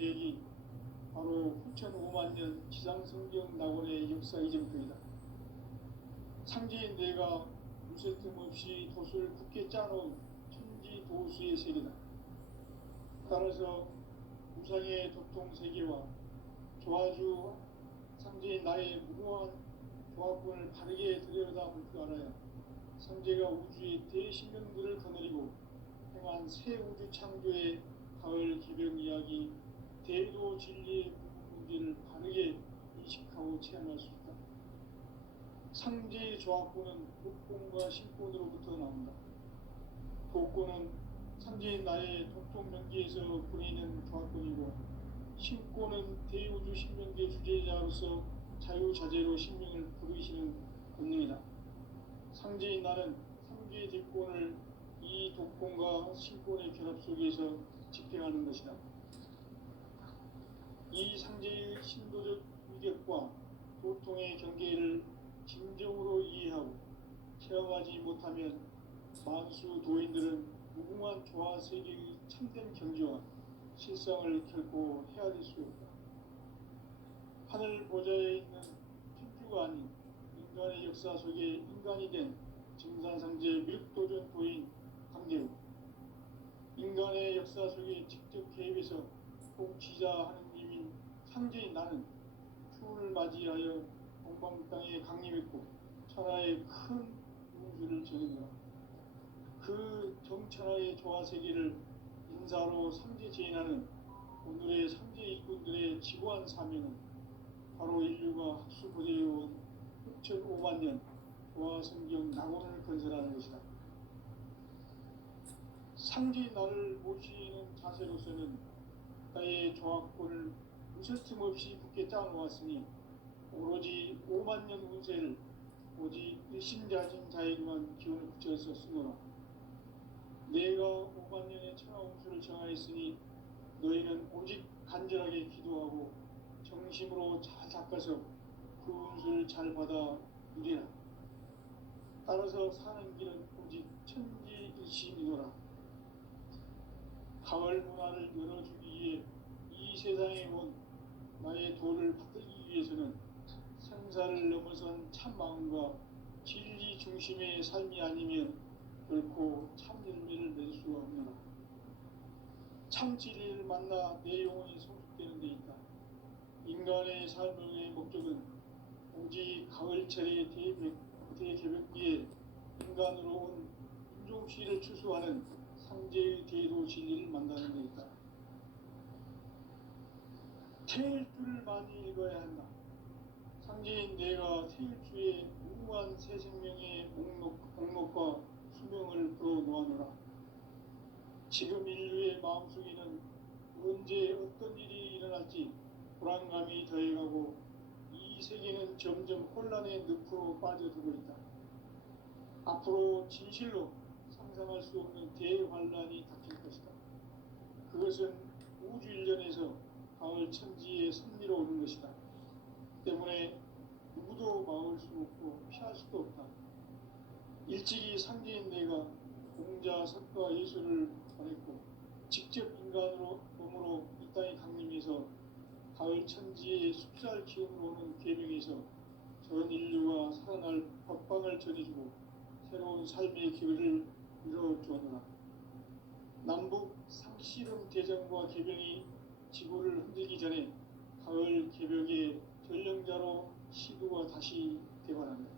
계획이 바로 9,500만 년 지상성경 낙원의 역사 이정표이다. 상제인 내가 무쇠 틈 없이 돛을 굳게 짜놓은 천지도수의 세계다. 따라서 우상의 도통 세계와 조화주 상제인 나의 무모한 조합군을 바르게 들여다볼 줄 알아야 상제가 우주의 대신명들을 거느리고 행한 새 우주 창조의 가을 기병 이야기, 대도 진리의 문제를 바르게 인식하고 체험할 수 있다. 상제의 조합군은 독권과 신권으로부터 나온다. 독권은 상제인 나의 독통 명기에서 보내는 조합군이고, 신권은 대우주 신명계 주제자로서 자유자재로 신명을 부르시는 권능이다. 상제인 나는 상계의 대권을 이 독권과 신권의 결합 속에서 집행하는 것이다. 이 상제의 신도적 위력과 도통의 경계를 진정으로 이해하고 체험하지 못하면 만수 도인들은 무궁한 조화 세계의 참된 경지와 실상을 결코 헤아릴 수 없다. 하늘 보좌에 있는 천주가 아닌 인간의 역사 속에 인간이 된 증산상제 밀도전 도인 강대우, 인간의 역사 속에 직접 개입해서 통치자 하느님인 상제인 나는 추운을 맞이하여 동방 땅에 강림했고 천하의 큰 운수를 전했노라. 그 정천하의 조화세계를 인사로 상제제인하는 오늘의 상제 일꾼들의 지고한 사명은 바로 인류가 학수고대해온 6,500만 년 조화성경 낙원을 건설하는 것이다. 상제인 나를 모시는 자세로서는 나의 조합권을 무설틈 없이 굳게 짜놓았으니 오로지 5만 년 운세를 오직 일심자진 자에게만 기운을 붙여서 쓰노라. 내가 5만 년의 천하운수를 정하였으니 너희는 오직 간절하게 기도하고 정심으로 잘 닦아서 그 운수를 잘 받아 누리라. 따라서 사는 길은 오직 천지일심이노라. 가을 문화를 열어주기 위해 이 세상에 온 나의 도를 받들기 위해서는 생사를 넘어선 참 마음과 진리 중심의 삶이 아니면 결코 참 열매를 맺을 수가 없노라. 참 진리를 만나 내 영혼이 성숙되는 데 있다. 인간의 삶의 목적은 오직 가을철의 대개벽기에 인간으로 온 인종시를 추수하는 상제의 대도 진리를 만나는 데 있다. 태일주를 많이 읽어야 한다. 상제인 내가 태일주의 무궁한 새 생명의 목록과 수명을 풀어놓아노라. 지금 인류의 마음속에는 언제 어떤 일이 일어날지 불안감이 더해가고 이 세계는 점점 혼란의 늪으로 빠져들고 있다. 앞으로 진실로 상상할 수 없는 대환란이 닥칠 것이다. 그것은 우주 일련에서 가을 천지의 섭리로 오는 것이다. 때문에 누구도 막을 수 없고 피할 수도 없다. 일찍이 상제인 내가 공자, 석가, 예수를 보냈고 직접 인간으로 몸으로 이 땅에 강림해서 가을 천지의 숲살 기운으로 오는 계명에서 전 인류가 살아날 법방을 전해주고 새로운 삶의 기회를 이뤄주었노라. 남북 상씨름 대전과 개병이 지구를 흔들기 전에 가을 개벽의 전령자로 시도가 다시 대발한다.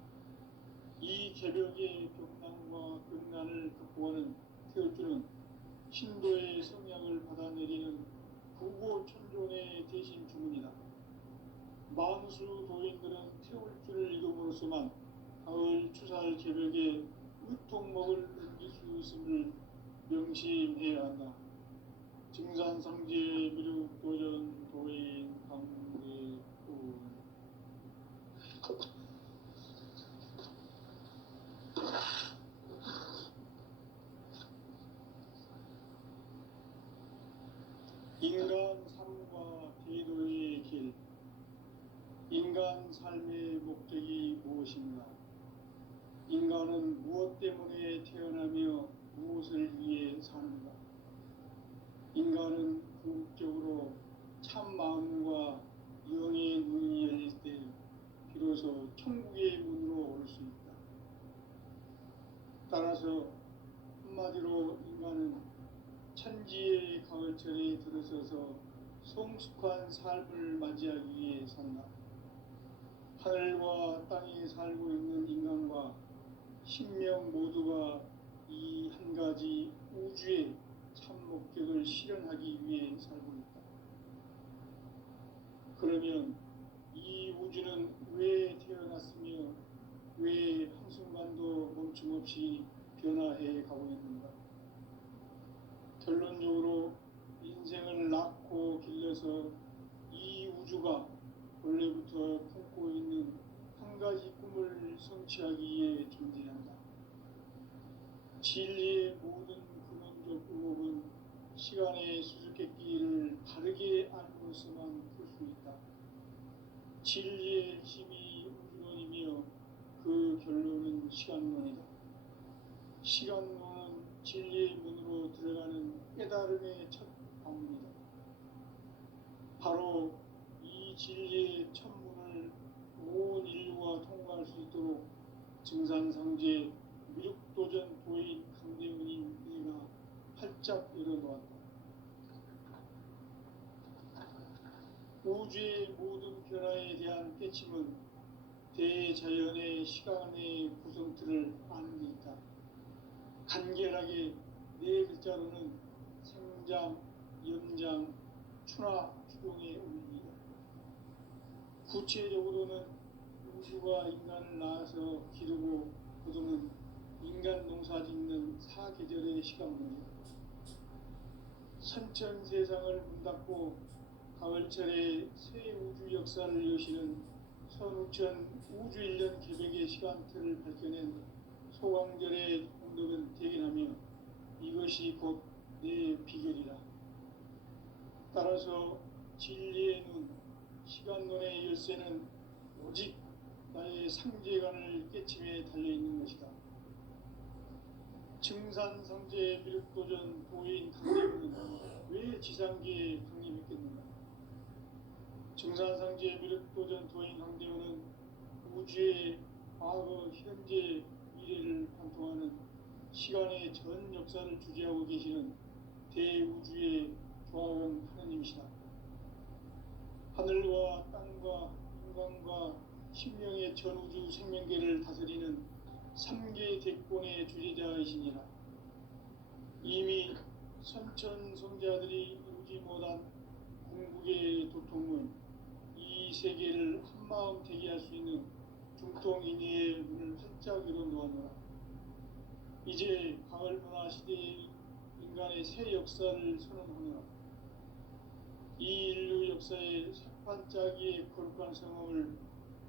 이 개벽의 벽난과 극난을 극복하는 태울주는 신도의 성향을 받아내리는 부고천존의 대신 주문이다. 만수 도인들은 태울주를 읽음으로써만 가을 추살 개벽에 의통목을 넘길 수 있음을 명심해야 한다. 증산상제 미륵도전 도인 강대군. 인간 삶과 대도의 길. 인간 삶의 목적이 무엇인가? 인간은 무엇 때문에 태어나며 무엇을 위해 사는가? 인간은 궁극적으로 성숙한 삶을 맞이하기 위해 산다. 하늘과 땅에 살고 있는 인간과 신명 모두가 이 한 가지 우주의 참 목적을 실현하기 위해 살고 있다. 그러면 이 우주는 왜 태어났으며 왜 한순간도 멈춤없이 변화해 가고 있는가? 결론적으로 인생을 낳고 길러서 이 우주가 원래부터 품고 있는 한 가지 꿈을 성취하기 위해 존재한다. 진리의 모든 근원적 의혹은 시간의 수수께끼를 바르게 알고서만 풀 수 있다. 진리의 핵심이 우주론이며 그 결론은 시간론이다. 시간론은 진리의 문으로 들어가는 깨달음의 첫 방문이다. 바로 이 진리의 첫 문을 온 인류가 통과할 수 있도록 증산상제 미륵도전 도인 강대훈이 내가 활짝 열어놓았다. 우주의 모든 변화에 대한 깨침은 대자연의 시간의 구성틀을 아는 데 있다. 간결하게 네 글자로는 생장, 연장, 추나 추동의 의미이다. 구체적으로는 우주가 인간을 낳아서 기르고 거두는 인간 농사 짓는 사계절의 시간문이다. 선천 세상을 문 닫고 가을철에 새 우주 역사를 여시는 선우천 우주 1년 개백의 시간틀을 밝혀낸 소강절의 공덕은 대견하며 이것이 곧 내 비결이라. 따라서 진리의 눈, 시간론의 열쇠는 오직 나의 상제관을 깨침에 달려있는 것이다. 증산상제 미륵도전 도인 강림은 왜 지상계에 강림했겠는가? 증산상제 미륵도전 도인 강대원은 우주의 과거, 현재, 미래를 관통하는 시간의 전 역사를 주재하고 계시는 대우주의 조화원 하느님이시다. 하늘과 땅과 인간과 신명의 전우주 생명계를 다스리는 3계 대권의 주재자이시니라. 이미 선천성자들이 이루지 못한 궁극의 도통은 이 세계를 한마음 되게 할 수 있는 중통인의의 문을 활짝 열어놓았노라. 이제 가을 문화 시대의 인간의 새 역사를 선언하노라. 이 인류 역사의 새반짝이의 거룩한 성험을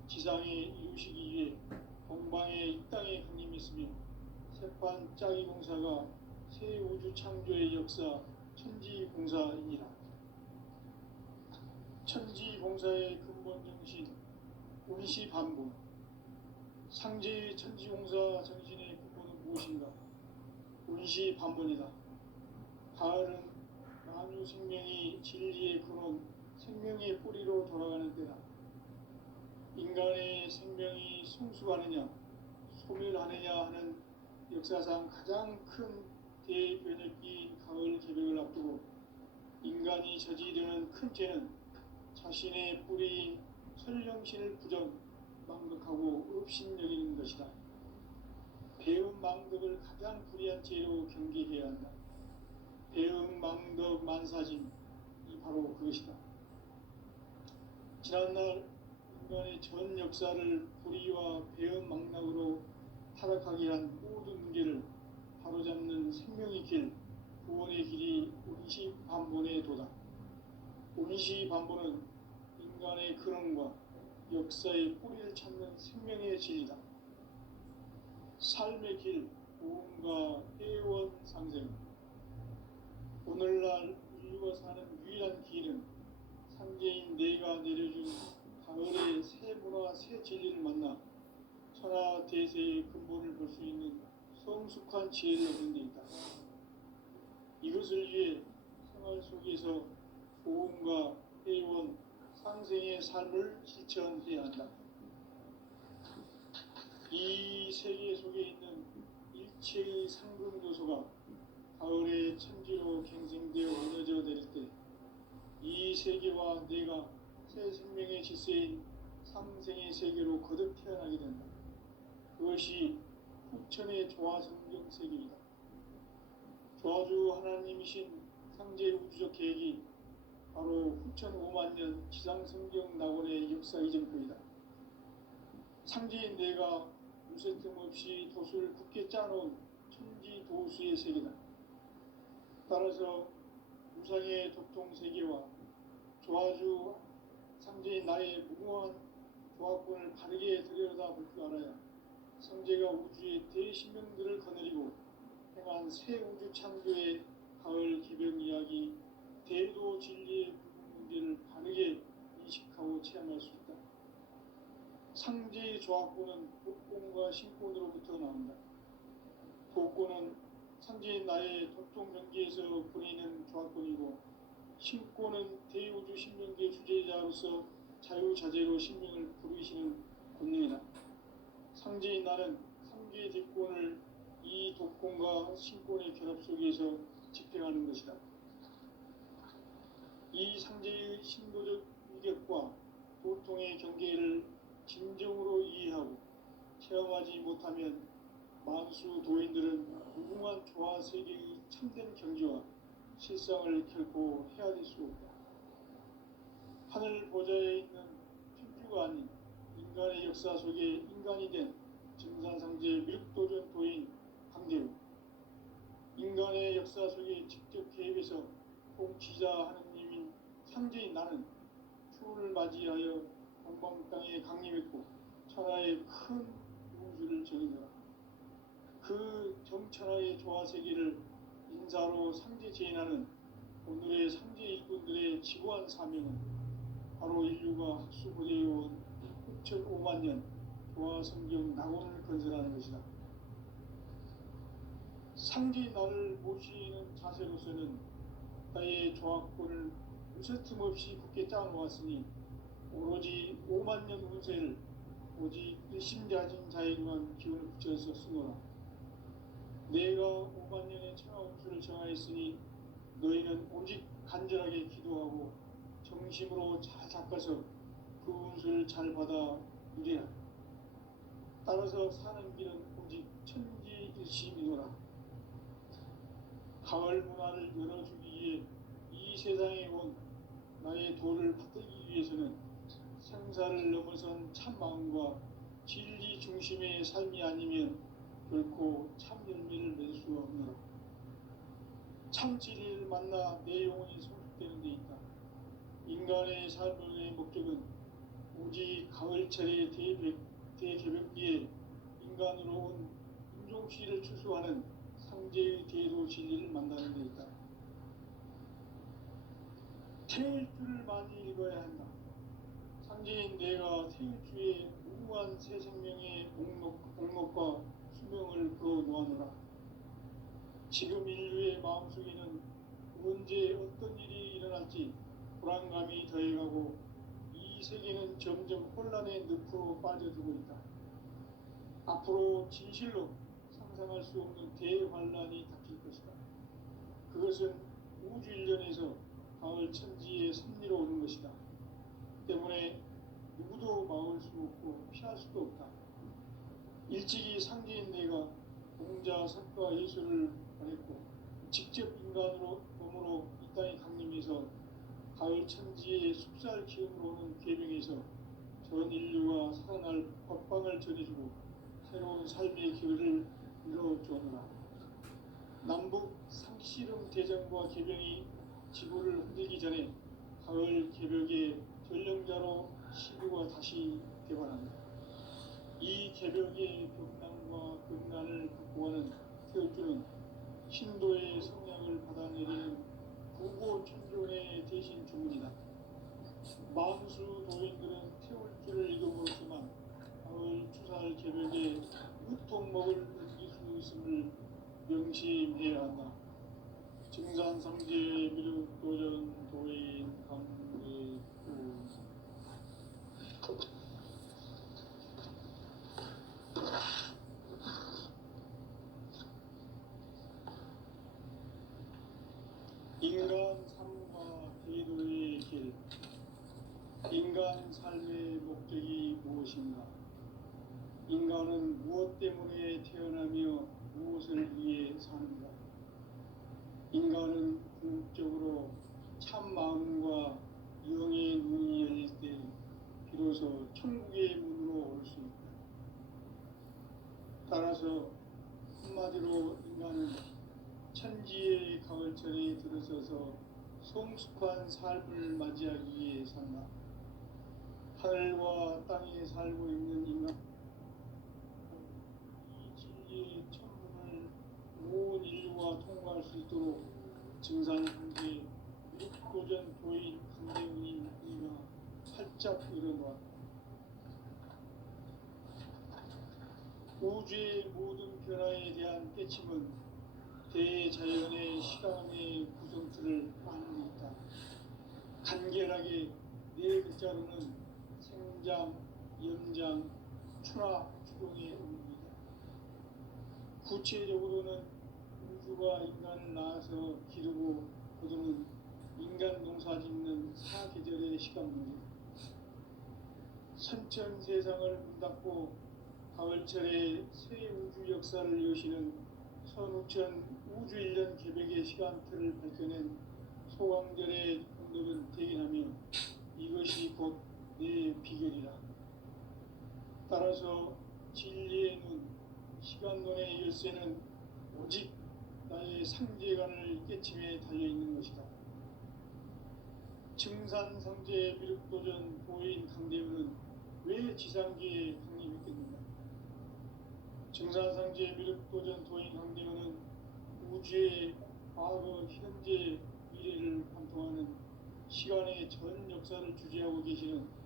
지상에 이루시기 위해 동방의 이 땅에 강림했으며 새반짝이 공사가 새 우주 창조의 역사 천지공사이니라. 천지공사의 근본 정신 운시반본. 상제의 천지공사 정신의 근본은 무엇인가? 운시반본이다. 가을은 만유 생명이 진리의 근원, 생명의 뿌리로 돌아가는 때다. 인간의 생명이 성숙하느냐, 소멸하느냐 하는 역사상 가장 큰 대변혁기인 가을 개백을 앞두고 인간이 저지르는 큰 죄는 자신의 뿌리인 설령신을 부정, 망덕하고 업신여기는 것이다. 배움 망덕을 가장 불의한 죄로 경계해야 한다. 배움 망덕 만사짐이 바로 그것이다. 지난날 인간의 전 역사를 불의와 배움 망락으로 타락하게 한 모든 문제를 바로잡는 생명의 길, 구원의 길이 운시반본의 도다. 운시반본은 인간의 근원과 역사의 뿌리를 찾는 생명의 진리다. 삶의 길, 보험과 해원상생. 오늘날 인류가 사는 유일한 길은 상제인 내가 내려준 가을의 새 문화, 새 진리를 만나 천하 대세의 근본을 볼 수 있는 성숙한 지혜를 얻는 데 있다. 이것을 위해 생활 속에서 보험과 해원, 상생의 삶을 실천해야 한다. 이 세계 속에 있는 일체의 상근교소가 가을의 천지로 갱생되어 무너져 내릴 때 이 이 세계와 내가 새 생명의 질서인 삼생의 세계로 거듭 태어나게 된다. 그것이 후천의 조화성경 세계이다. 조화주 하나님이신 상제 우주적 계획이 바로 후천 5만 년 지상성경 낙원의 역사 이전표이다. 상제인 내가 무쇠 틈 없이 도수를 굳게 짜놓은 천지 도수의 세계다. 따라서 무상의 도통 세계와 조화주 상제인 나의 무궁한 조화권을 바르게 들여다볼 줄 알아야 성제가 우주의 대신명들을 거느리고 행한 새 우주 창조의 가을 기병 이야기, 대도 진리의 문제를 바르게 인식하고 체험할 수 있다. 상제의 조화권은 복권과 신권으로부터 나온다. 복권은 상제인 나의 도통 경계에서 보내는 조화권이고, 신권은 대우주 신명계 주제자로서 자유자재로 신명을 부르시는 권능이다. 상제인 나는 상계 대권을 이 독권과 신권의 결합 속에서 집행하는 것이다. 이 상제의 신도적 위격과 도통의 경계를 진정으로 이해하고 체험하지 못하면 만수 도인들은 무궁한 조화 세계의 참된 경지와 실상을 결코 헤아릴 수 없다. 하늘 보좌에 있는 천주가 아닌 인간의 역사 속에 인간이 된 증산상제 밀도전 도인 강제우, 인간의 역사 속에 직접 개입해서 통치자 하느님인 상제인 나는 추후를 맞이하여 동방 땅에 강림했고 천하의 큰 우주를 정의하라. 그 정천하의 조화 세계를 인사로 상제 제인하는 오늘의 상제 일꾼들의 지구한 사명은 바로 인류가 학수고대해온 6,5만 년 조화 성경 낙원을 건설하는 것이다. 상제인 나를 모시는 자세로서는 나의 조화권을 무쇠틈 없이 굳게 짜놓았으니 오로지 5만 년 운세를 오직 일심자진 자에게만 기운을 붙여서 쓰노라. 내가 5만 년의 천하 운수를 정하였으니 너희는 오직 간절하게 기도하고 정심으로 잘 닦아서 그 운수를 잘 받아 누리라. 따라서 사는 길은 오직 천지일심이노라. 가을 문화를 열어주기 위해 이 세상에 온 나의 도를 받들기 위해서는 생사를 넘어선 참마음과 진리 중심의 삶이 아니면 결코 참 열매를 맺을 수 없노라. 참 진리를 만나 내 영혼이 성숙되는 데 있다. 인간의 삶의 목적은 오직 가을철의 대개벽기에 인간으로 온 인종시를 추수하는 상제의 대도 진리를 만나는 데 있다. 태일주를 많이 읽어야 한다. 상제인 내가 태일주의 무궁한 새 생명의 목록과 수명을 그어 놓아노라. 지금 인류의 마음속에는 언제 어떤 일이 일어날지 불안감이 더해가고 이 세계는 점점 혼란의 늪으로 빠져들고 있다. 앞으로 진실로 상상할 수 없는 대환란이 닥칠 것이다. 그것은 우주 일련에서 가을 천지의 섭리로 오는 것이다. 때문에 누구도 막을 수 없고 피할 수도 없다. 일찍이 상제인 내가 공자, 석가, 예수를 보냈고 직접 인간으로 몸으로 이 땅에 강림해서 가을 천지의 숲살 기운으로 오는 계명에서 전 인류가 살아날 법방을 전해주고 새로운 삶의 기회를 이뤄주었노라. 남북 상씨름 대전과 개병이 지구를 흔들기 전에 가을 개벽의 전령자로 시구가 다시 개발한다. 이 개벽의 벽난과 극난을 극복하는 태울주는 신도의 성량을 받아내리는 구고천존의 대신 주문이다. 만수 도인들은 태울주를 읽어보지만 가을 추살 개벽에 우통먹을 느낄 수 있음을 명심해야 한다. 증산상제 미륵도전 도인 강대구 인간 삶과 대도의 길. 인간 삶의 목적이 무엇인가? 인간은 무엇 때문에 태어나며 무엇을 위해 사는가? 인간은 궁극적으로 참 마음과 영의 눈이 열릴 때 비로소 천국의 문으로 올 수 있다. 따라서 한마디로 인간은 천지의 가을철에 들어서서 성숙한 삶을 맞이하기 위해 산다. 하늘과 땅에 살고 있는 인간, 이 진리의 천문을 온 인류가 통과할 수 있도록 증산상제 육도전 도인 강대훈인 이가 활짝 일어났다. 우주의 모든 변화에 대한 깨침은 대자연의 시간의 구성틀을 나누고 있다. 간결하게 네 글자로는 생장, 연장, 출하, 주동의 의미이다. 구체적으로는 우주가 인간을 낳아서 기르고 거두는 인간 농사 짓는 사계절의 시간입니다. 선천 세상을 문 닫고 가을철에 새 우주 역사를 여시는 선우천 우주 1년 개백의 시간틀을 밝혀낸 소강절의 공덕은 대견하며 이것이 곧 내 비결이라. 따라서 진리의 눈, 시간론의 열쇠는 오직 나의 상제관을 깨침에 달려있는 것이다. 증산상제 미륵도전 도인 강대훈은 왜 지상계에 강림했겠는가? 증산상제 미륵도전 도인 강대훈은 우주의 과거, 현재, 미래를 관통하는 시간의 전 역사를 주재하고 계시는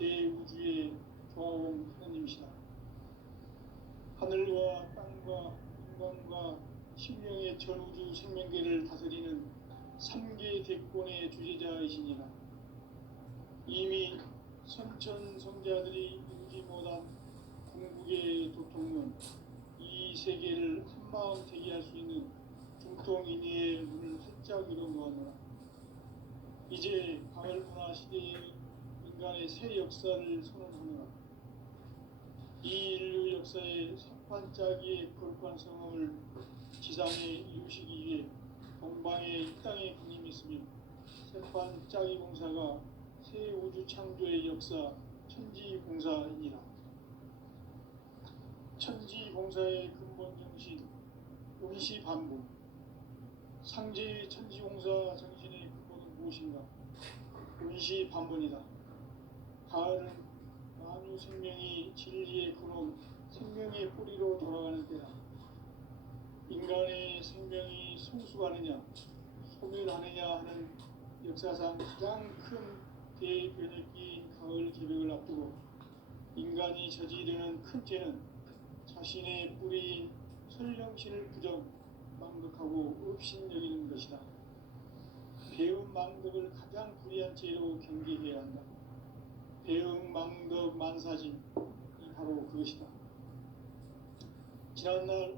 대우주의 조화공 하느님이시다. 하늘과 땅과 인간과 신명의 전우주 생명계를 다스리는 3계 대권의 주제자이시니라. 이미 선천 성자들이 이루지 못한 궁극의 도통론, 이 세계를 한마음 되게 할 수 있는 중통인의의 문을 활짝 열어놓았노라. 이제 가을 문화 시대의 인간의 새 역사를 선언하노라. 이 인류 역사의 석판짜기의 거룩한 성험을 지상에 이루시기 위해 동방의 이 땅에 강림했으며 석판짜기 공사가 새 우주 창조의 역사 천지공사이니라. 천지공사의 근본 정신 운시반복. 상제의 천지공사 정신의 근본은 무엇인가? 운시반본이다. 가을은 만유 생명이 진리의 근원, 생명의 뿌리로 돌아가는 때다. 인간의 생명이 성숙하느냐, 소멸하느냐 하는 역사상 가장 큰 대변혁기인 가을 개백을 앞두고 인간이 저지르는 큰 죄는 자신의 뿌리인 설령신을 부정, 망덕하고 업신여기는 것이다. 배움 망덕을 가장 불의한 죄로 경계해야 한다. 배움 망덕 만사진, 이 바로 그것이다. 지난날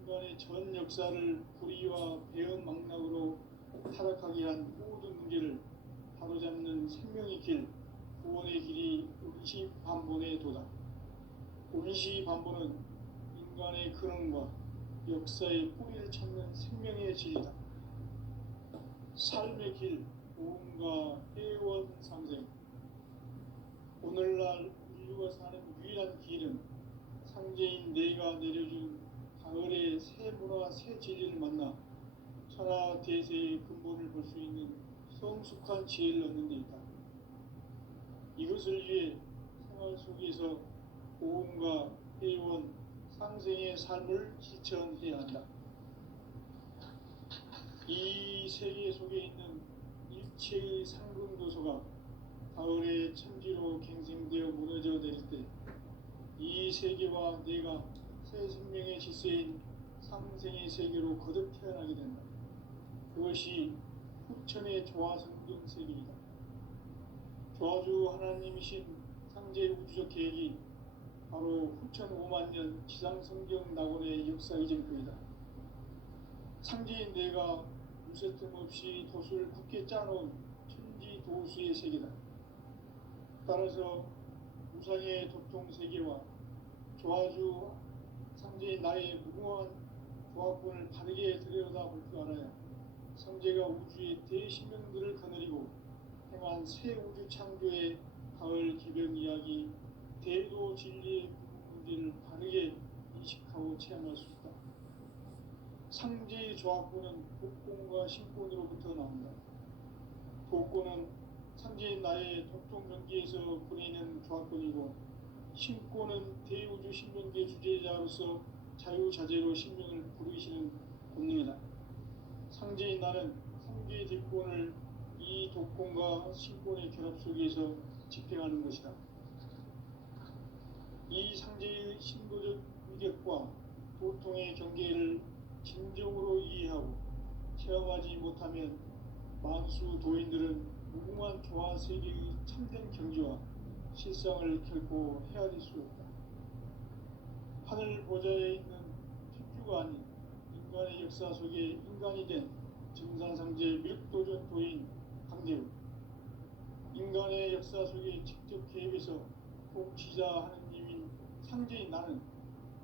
인간의 전 역사를 불의와 배움 망락으로 타락하게 한 모든 문제를 바로잡는 생명의 길, 구원의 길이 운시반본의 도다. 운시반본은 인간의 근원과 역사의 뿌리를 찾는 생명의 진리다. 삶의 길, 보험과 회원 상생. 오늘날 인류가 사는 유일한 길은 상제인 내가 내려준 가을의 새 문화, 새 진리를 만나 천하 대세의 근본을 볼 수 있는 성숙한 지혜를 얻는 데 있다. 이것을 위해 생활 속에서 보험과 회원, 상생의 삶을 실천해야 한다. 이 세계 속에 있는 일체의 상근도서가 가을의 천지로 갱생되어 무너져 내릴 때 이 세계와 내가 새 생명의 질서인 상생의 세계로 거듭 태어나게 된다. 그것이 후천의 조화성경 세계이다. 조화주 하나님이신 상제 우주적 계획이 바로 후천 5만 년 지상성경 낙원의 역사 이전표이다. 상제인 내가 무쇠 틈 없이 도수를 굳게 짜놓은 천지 도수의 세계다. 따라서 우상의 도통 세계와 조화주 상제인 나의 무궁한 조합권을 바르게 들여다볼 줄 알아야 성제가 우주의 대신명들을 거느리고 행한 새 우주 창조의 가을 기변 이야기, 대도 진리의 문제를 바르게 인식하고 체험할 수 있다. 상제의 조합권은 복권과 신권으로부터 나온다. 복권은 상제인 나의 도통 경계에서 보내는 조합권이고, 신권은 대우주 신명계 주제자로서 자유자재로 신명을 부르시는 본능이다. 상제인 나는 상제의 대권을 이 독권과 신권의 결합 속에서 집행하는 것이다. 이 상제의 신도적 위격과 도통의 경계를 진정으로 이해하고 체험하지 못하면 만수 도인들은 무궁한 조화 세계의 참된 경지와 실상을 결코 헤아릴 수 없다. 하늘 보좌에 있는 천주가 아닌 인간의 역사 속에 인간이 된 증산상제 밀도전 도인 강대우, 인간의 역사 속에 직접 개입해서 통치자 하느님인 상제인 나는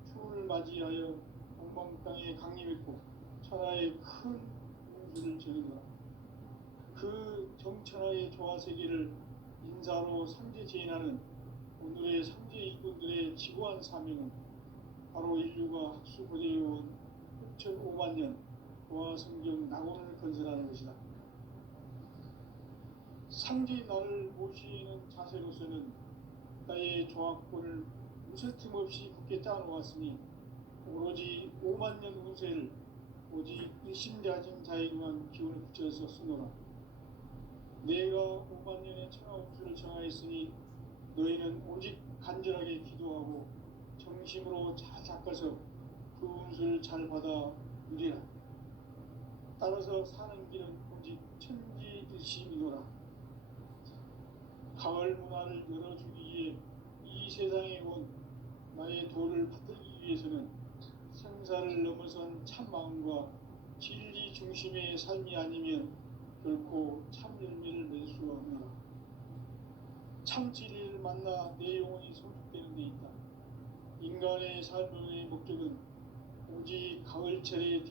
추운을 맞이하여 동방 땅에 강림했고 천하의 큰 운수를 전했노라. 그 정천하의 조화세계를 인사로 상제 제인하는 오늘의 상제 일꾼들의 지고한 사명은 바로 인류가 학수 고대해온 6,500만 년 조화성경 낙원을 건설하는 것이다. 상제인 나를 모시는 자세로서는 나의 조합권을 무설틈 없이 굳게 짜놓았으니 오로지 5만 년 운세를 오직 일심자진 자에게만 기운을 붙여서 쓰노라. 내가 5만 년의 천하 운수를 정하였으니 너희는 오직 간절하게 기도하고 정심으로 잘 닦아서 그 운수를 잘 받아 누리라. 따라서 사는 길은 오직 천지일심이노라. 가을 문화를 열어주기 위해 이 세상에 온 나의 도를 받들기 위해서는 생사를 넘어선 참마음과 진리 중심의 삶이 아니면 결코 참 열매를 맺을 수가 없노라. 참 진리를 만나 내 영혼이 성숙되는 데 있다. 인간의 삶의 목적은 오직 가을철의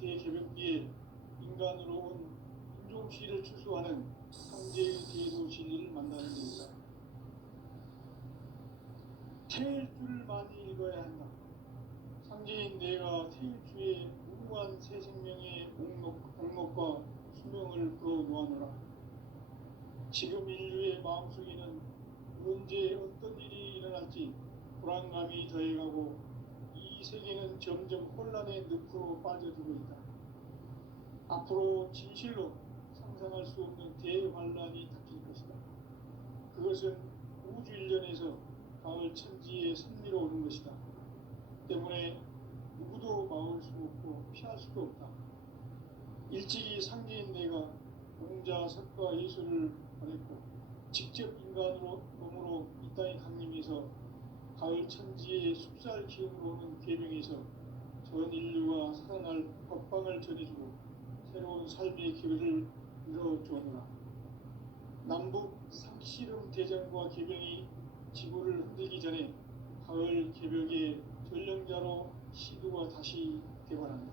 대개벽기에 인간으로 온 인종시를 추수하는 상제의 대도 진리를 만나는 데 있다. 태일 줄을 많이 읽어야 한다. 상제인 내가 태일주의 무궁한 새 생명의 목록과 수명을 풀어놓아노라. 지금 인류의 마음속에는 언제 어떤 일이 일어날지 불안감이 더해가고 이 세계는 점점 혼란의 늪으로 빠져들고 있다. 앞으로 진실로 상상할 수 없는 대환란이 닥칠 것이다. 그것은 우주 일련에서 가을 천지의 섭리로 오는 것이다. 때문에 누구도 막을 수 없고 피할 수도 없다. 일찍이 상제인 내가 공자, 석가, 예수를 보냈고 직접 인간으로 몸으로 이 땅에 강림해서 가을 천지의 숲살 기운으로 오는 계명에서 전 인류가 살아날 법방을 전해주고 새로운 삶의 기회를 이뤄주었노라. 남북 상씨름 대전과 계명이 지구를 흔들기 전에 가을 개벽의 전령자로 시도가 다시 개발한다.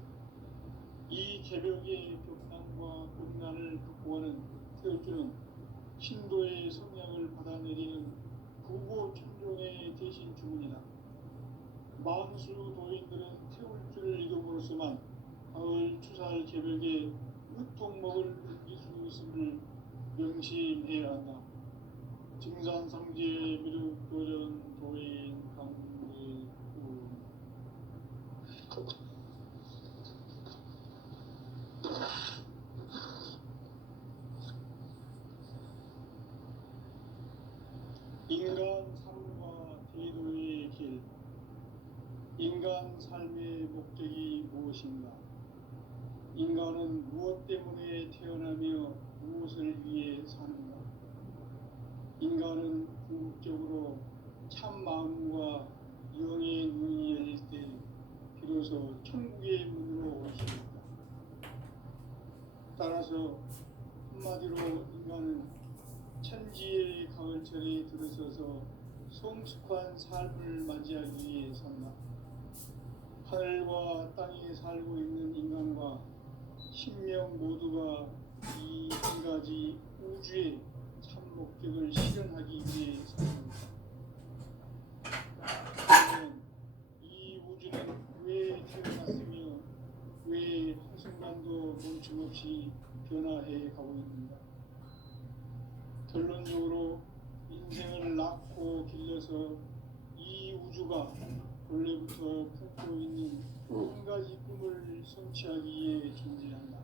이 개벽의 격난과 곤란을 극복하는 태울주는 신도의 성향을 받아내리는 부고 천종의 대신 주문이다. 만수 도인들은 태울주를 읽음으로써만 가을 추살 개벽의 으통목을 느낄 수 있음을 명심해야 한다. 증산상제 미륵도전 도인 강대우. 인간 삶과 대도의 길. 인간 삶의 목적이 무엇인가? 인간은 무엇 때문에 태어나며 무엇을 위해 사는가? 인간은 궁극적으로 참 마음과 영의 눈이 열릴 때 비로소 천국의 문으로 올 수 있다. 따라서 한마디로 인간은 천지의 가을철에 들어서서 성숙한 삶을 맞이하기 위해 산다. 하늘과 땅에 살고 있는 인간과 신명 모두가 이 한 가지 우주의 참 목적을 실현하기 위해 삽니다. 그러면 이 우주는 왜 태어났으며 왜 한순간도 멈춤없이 변화해 가고 있는가? 결론적으로 인생을 낳고 길러서 이 우주가 원래부터 품고 있는 한 가지 꿈을 성취하기 위해 존재한다.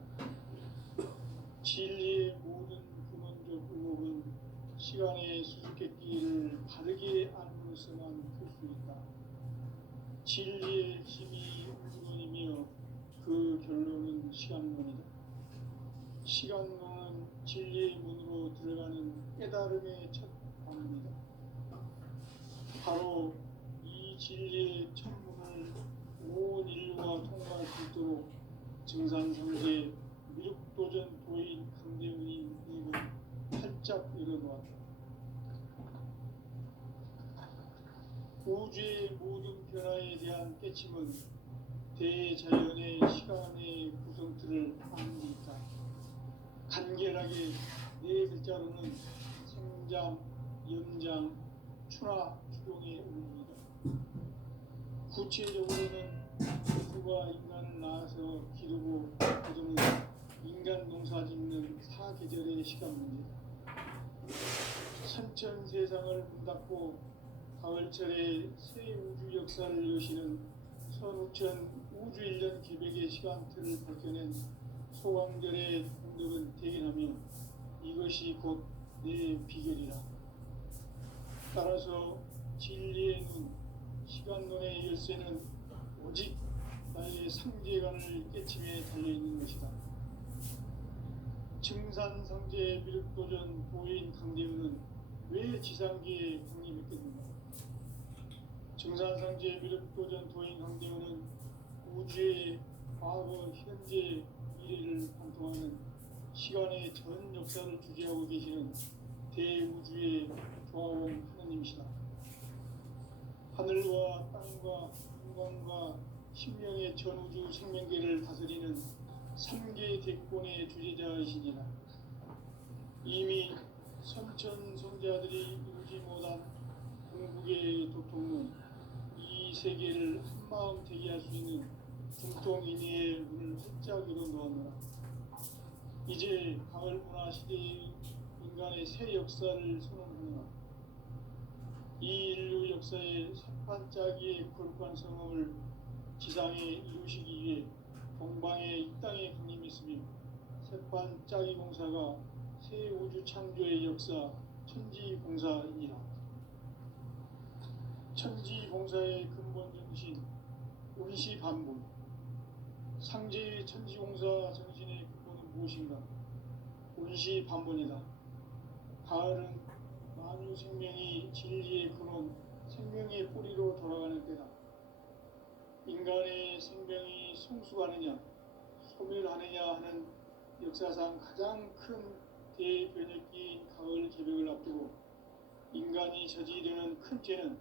진리의 모든 근원적 의목은 시간의 수수께끼를 바르게 알므로서만 풀 수 있다. 진리의 핵심이 우주론이며 그 결론은 시간론이다. 시간론은 진리의 문으로 들어가는 깨달음의 첫 방문이다. 바로 이 진리의 첫 문을 온 인류가 통과할 수 있도록 증산성제 미륵도전 도인 강대훈이 일본 활짝 열어놓았다. 우주의 모든 변화에 대한 깨침은 대자연의 시간의 구성틀을 아는 데 있다. 간결하게 네 글자로는 생장, 연장, 추나 추동의 의미입니다. 구체적으로는 부부가 인간을 낳아서 기르고 거두는 인간 농사 짓는 사계절의 시간 문제다. 선천 세상을 문 닫고 가을철에 새 우주 역사를 여시는 선우천 우주 1년 기백의 시간틀을 밝혀낸 소광절의 공덕은 대견하며 이것이 곧 내 비결이라. 따라서 진리의 눈, 시간론의 열쇠는 오직 나의 상제관을 깨침에 달려있는 것이다. 증산상제 미륵도전 보인 강대훈은 왜 지상계에 강림했겠는가? 증산상제 미륵도전 도인 강대훈은 우주의 과거, 현재, 미래를 관통하는 시간의 전 역사를 주재하고 계시는 대우주의 조화원 하느님이시다. 하늘과 땅과 인간과 신명의 전우주 생명계를 다스리는 3개 대권의 주재자이시니라. 이미 선천성자들이 이루지 못한 궁극의 도통은 이 세계를 한마음 되게 할 수 있는 중통인의의 문을 활짝 열어놓았노라. 이제 가을 문화 시대의 인간의 새 역사를 선언하노라. 이 인류 역사의 석판짜기의 거룩한 성험을 지상에 이루시기 위해 동방의 이 땅에 강림했으며 석판짜기 공사가 새 우주 창조의 역사 천지봉사이니라. 천지봉사의 근본 정신 운시반본. 상제의 천지공사 정신의 근본은 무엇인가? 운시반본이다. 가을은 만유 생명이 진리의 근원, 생명의 뿌리로 돌아가는 때다. 인간의 생명이 성숙하느냐, 소멸하느냐 하는 역사상 가장 큰 대변혁기인 가을 개벽을 앞두고 인간이 저지르는 큰 죄는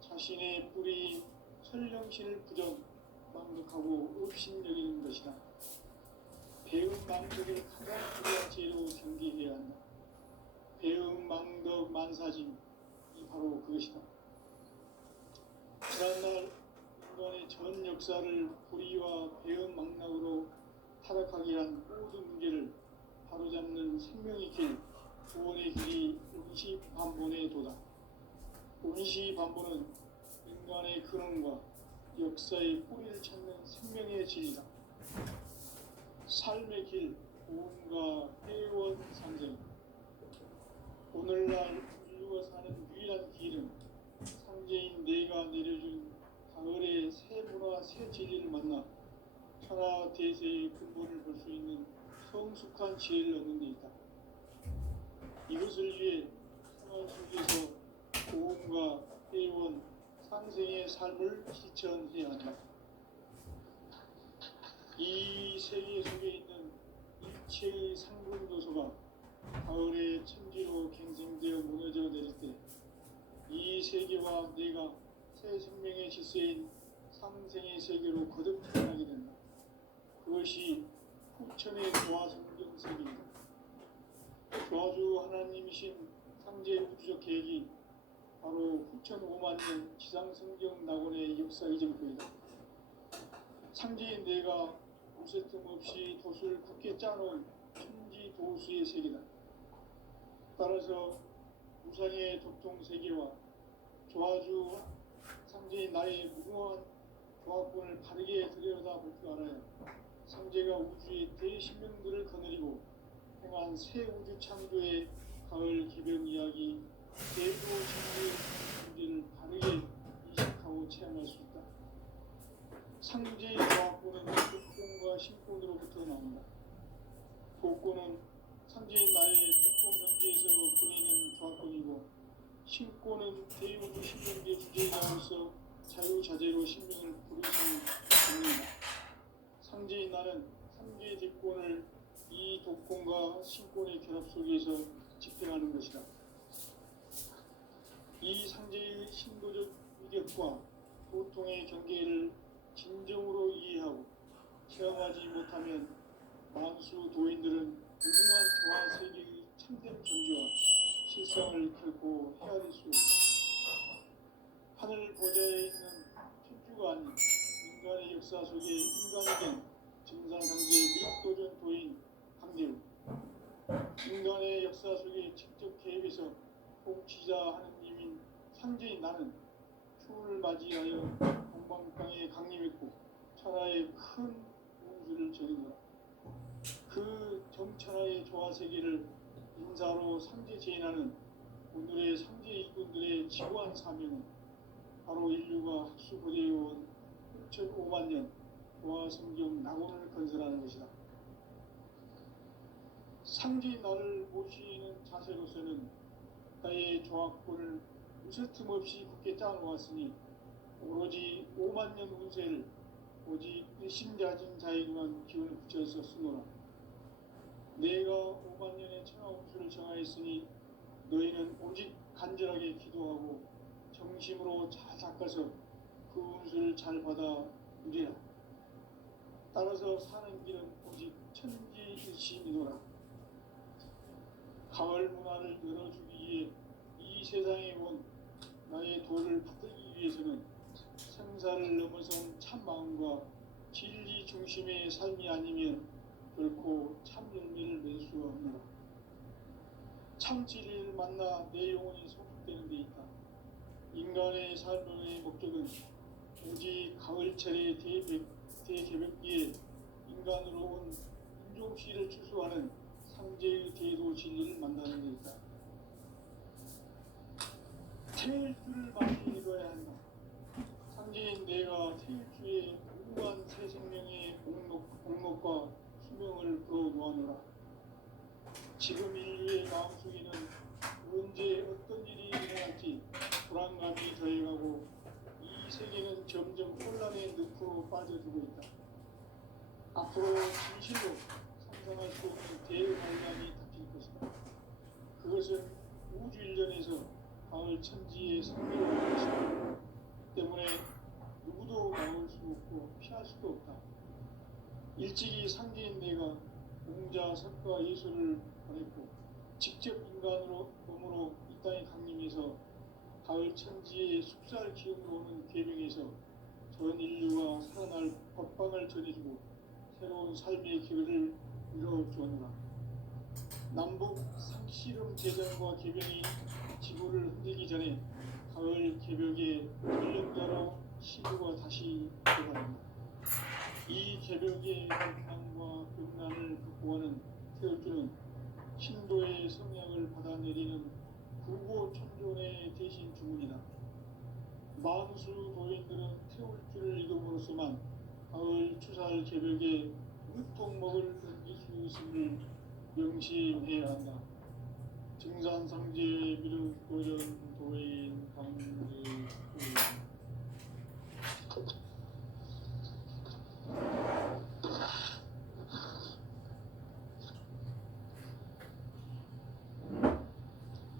자신의 뿌리인 설령신을 부정, 망덕하고 업신여기는 것이다. 배움 망덕을 가장 중요한 죄로 경계해야 한다. 배움 망덕 만사짐이 바로 그것이다. 지난날 인간의 전 역사를 불의와 배움 망락으로 타락하게 한 모든 문제를 바로잡는 생명의 길, 구원의 길이 운시반본의 도다. 운시반본은 인간의 근원과 역사의 뿌리를 찾는 생명의 진리다. 삶의 길, 고음과 회원 상생. 오늘날 인류가 사는 유일한 길은 상제인 내가 내려준 가을의 새 문화, 새 진리를 만나 천하 대세의 근본을 볼 수 있는 성숙한 지혜를 얻는 데 있다. 이것을 위해 생활 속에서 고음과 회원, 상생의 삶을 실천해야 한다. 이 세계 속에 있는 일체의 상분 도서가 가을의 천지로 갱생되어 무너져 내릴 때 이 세계와 내가 새 생명의 질서인 상생의 세계로 거듭 태어나게 된다. 그것이 후천의 조화성경 세계이다. 조화주 하나님이신 상제 우주적 계획이 바로 후천 5만년 지상성경 낙원의 역사 이전표이다. 상제인 내가 무쇠틈 없이 돛을 굳게 짜놓은 천지 도수의 세계다. 따라서 무상의 도통 세계와 조화주 상제인 나의 무궁한 조화권을 바르게 들여다볼 줄 알아야 상제가 우주의 대신명들을 거느리고 행한 새 우주 창조의 가을 기병 이야기 대도 신비의 문제를 바르게 이식하고 체험할 수 있다. 상제의 조화권은 독권과 신권으로부터 나온다. 독권은 상제인 나의 도통 경계에서 보이는 조화권이고, 신권은 대우주 신명계 주제자로서 자유자재로 신명을 부르시는 겁니다. 상제인 나는 상계 대권을 이 독권과 신권의 결합 속에서 집행하는 것이다. 이 상제의 신도적 위력과 보통의 경계를 진정으로 이해하고 체험하지 못하면 만수 도인들은 무궁한 조화 세계의 참된 존재와 실상을 결코 헤아릴 수 없다. 하늘 보좌에 있는 천주가 아닌 인간의 역사 속에 인간이 된 증산상제의 미륵도전 도인 강대우, 인간의 역사 속에 직접 개입해서 통치자 하느님인 상제인 나는 추운을 맞이하여 동방땅에 강림했고 천하의 큰 운수를 전했노라. 그 정천하의 조화세계를 인사로 상제 제인하는 오늘의 상제 일꾼들의 지구한 사명은 바로 인류가 학수고대해온 6,5만 년 조화성경 낙원을 건설하는 것이다. 상제인 나를 모시는 자세로서는 나의 조화권을 무쇠틈 없이 굳게 짜놓았으니 오로지 5만 년 운세를 오직 일심자진 자에게만 기운을 붙여서 쓰노라. 내가 5만 년의 천하 운수를 정하였으니 너희는 오직 간절하게 기도하고 정심으로 잘 닦아서 그 운수를 잘 받아 누리라. 따라서 사는 길은 오직 천지일심이노라. 가을 문화를 열어주기 위해 이 세상에 온 나의 도를 붙들기 위해서는 생사를 넘어선 참 마음과 진리 중심의 삶이 아니면 결코 참 열매를 맺을 수 없노라. 참 진리를 만나 내 영혼이 소속되는 데 있다. 인간의 삶의 목적은 오직 가을철의 대개벽기에 인간으로 온 인종씨를 추수하는 상제의 대도 진리를 만나는 데 있다. 태일주를 많이 읽어야 한다. 상제인 내가 태일주의 무궁한 새 생명의 목록과 수명을 불어놓아노라. 지금 인류의 마음속에는 언제 어떤 일이 일어날지 불안감이 더해가고 이 세계는 점점 혼란의 늪으로 빠져들고 있다. 앞으로 진실로 상상할 수 없는 대환란이 닥칠 것이다. 그것은 우주 일전에서 가을 천지의 생명을 것이기 때문에 누구도 막을 수 없고 피할 수도 없다. 일찍이 상제인 내가 공자, 석가, 예수를 보냈고 직접 인간으로 몸으로 이 땅에 강림해서 가을 천지의 숙살 기운으로 오는 계명에서 전 인류가 살아날 법방을 전해주고 새로운 삶의 기회를 이뤄주었노라. 남북 상씨름 대전과 개병이 지구를 흔들기 전에 가을 개벽의 전령자로 시구가 다시 되어갑니다. 이 개벽의 고난과 극난을 극복하는 태울주는 신도의 성약을 받아내리는 불고천존의 대신 주문이다. 만수 도인들은 태울주를 이름으로서만 가을 추살 개벽에 무통목을 던질 수 있음을 명심해야 한다. 증산상제 미륵도전 도인 강제구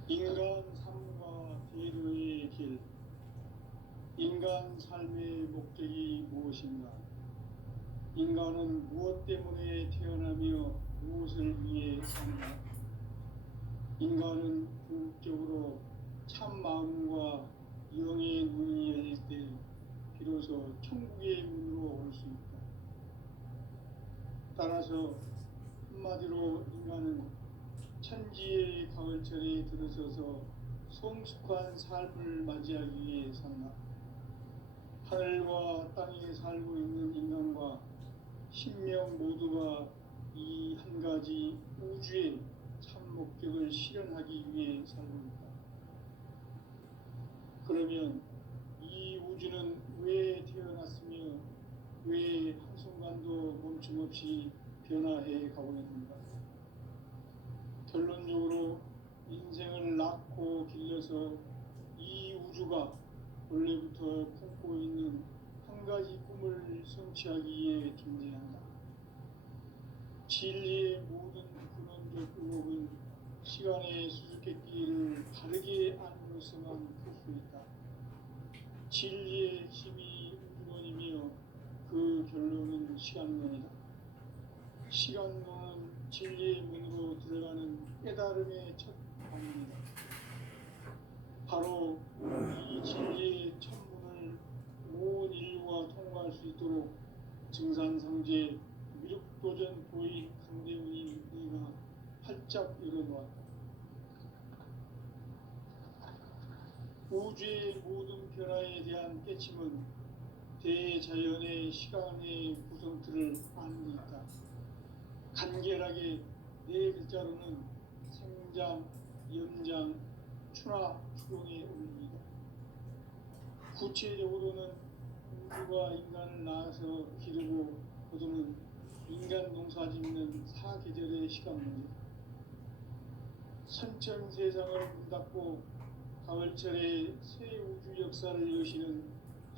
인간 삶과 대로의 길, 인간 삶의 목적이 무엇인가? 인간은 무엇 때문에 태어나며 무엇을 위해 사는가? 인간은 궁극적으로 참 마음과 영의 문이 열릴 때 비로소 천국의 문으로 올 수 있다. 따라서 한마디로 인간은 천지의 가을철에 들어서서 성숙한 삶을 맞이하기 위해 산다. 하늘과 땅에 살고 있는 인간과 신명 모두가 이 한 가지 우주의 참 목적을 실현하기 위해 살고 있다. 그러면 이 우주는 왜 태어났으며 왜 한순간도 멈춤없이 변화해 가고 있는가? 결론적으로 인생을 낳고 길러서 이 우주가 원래부터 품고 있는 한 가지 꿈을 성취하기 위해 존재한다. 진리의 모든 근원적 의혹은 시간의 수수께끼를 바르게 안으로서만 풀 수 있다. 진리의 핵심이 우주론이며 그 결론은 시간론이다. 시간론은 진리의 문으로 들어가는 깨달음의 첫 방입니다. 바로 이 진리의 첫 문을 온 인류가 통과할 수 있도록 증산상제 미륵도전 도인 강대훈이 네가 활짝 열어놓았다. 우주의 모든 변화에 대한 깨침은 대자연의 시간의 구성틀을 아는 데 있다. 간결하게 네 글자로는 생장, 연장, 추나 추동의 의미이다. 구체적으로는 우주가 인간을 낳아서 기르고 거두는 인간 농사 짓는 사계절의 시간 문제. 선천 세상을 문 닫고 가을철에 새 우주 역사를 여시는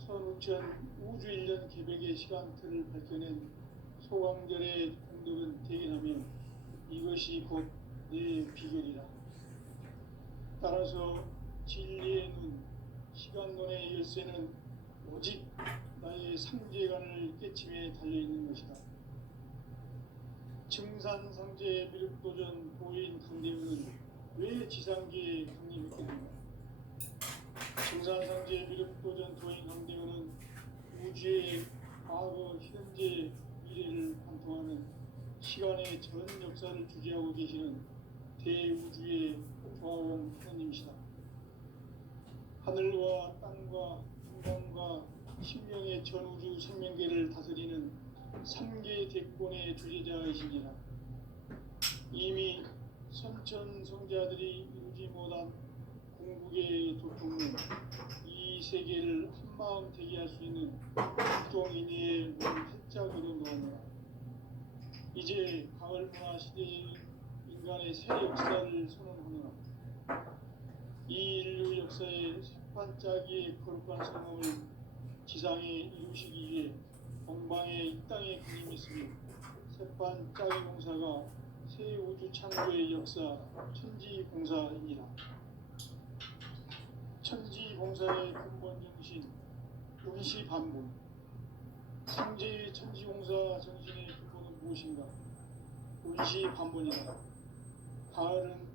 선우천 우주 1년 개백의 시간틀을 밝혀낸 소강절의 공덕은 대견하며 이것이 곧 내 비결이라. 따라서 진리의 눈, 시간론의 열쇠는 오직 나의 상제관을 깨침에 달려있는 것이다. 증산상제 미륵도전 도인 강대훈은 왜 지상계에 강림했겠는가? 증산상제 미륵도전 도인 강대훈은 우주의 과거, 현재, 미래를 관통하는 시간의 전 역사를 주재하고 계시는 대우주의 조화원 하나님이시다. 하늘과 땅과 인간과 신명의 전우주 생명계를 다스리는 3계 대권의 주재자이시니라. 이미 선천성자들이 이루지 못한 궁극의 도통은 이 세계를 한마음 되게 할 수 있는 국종인의의 문을 활짝 열어놓았노라. 이제 가을 문화 시대의 인간의 새 역사를 선언하노라. 이 인류 역사의 새반짝이의 거룩한 성공을 지상에 이루시기 위해 동방의 이 땅에 그림했으며 새반짝이 공사가 새 우주 창조의 역사 천지공사이니라. 천지공사의 근본 정신 운시반본. 상제의 천지공사 정신의 근본은 무엇인가? 운시반본이다. 가을은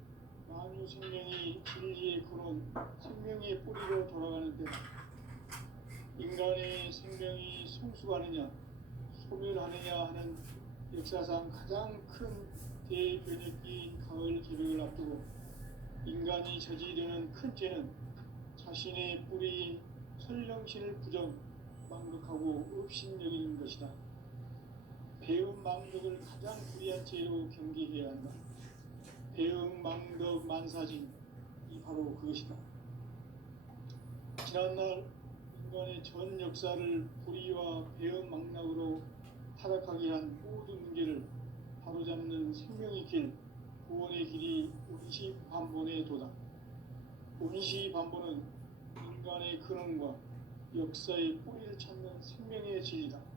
만유 생명이 진리의 근원, 생명의 뿌리로 돌아가는 때다. 인간의 생명이 성숙하느냐, 소멸하느냐 하는 역사상 가장 큰 대변혁기인 가을 개벽을 앞두고 인간이 저지르는 큰 죄는 자신의 뿌리인 설령신을 부정, 망덕하고 업신여기는 것이다. 배음 망덕을 가장 불의한 죄로 경계해야 한다. 배음 망덕 만사진, 이 바로 그것이다. 지난날 인간의 전 역사를 불의와 배음 망락으로 타락하게 한 모든 문제를 바로잡는 생명의 길, 구원의 길이 운시반본에 도다. 운시반본은 인간의 근원과 역사의 뿌리를 찾는 생명의 진리다.